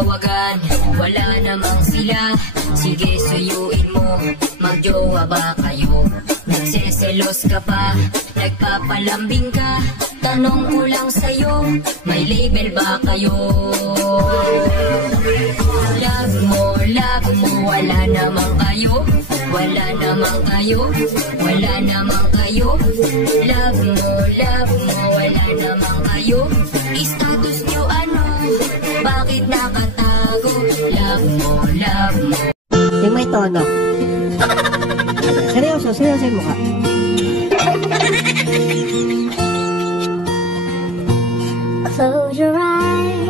tawagan, wala namang sila. Sige suyuin mo, magjowa ba kayo? Nagseselos ka pa, nagpapalambing ka. Tanong ko lang sa'yo, may label ba kayo? Love mo, wala namang kayo. Wala namang kayo, wala namang kayo. Love mo, wala namang kayo. Status nyo ano, bakit nakatago? Love mo. Yung may tono. Seryoso yung mukha. Close your eyes.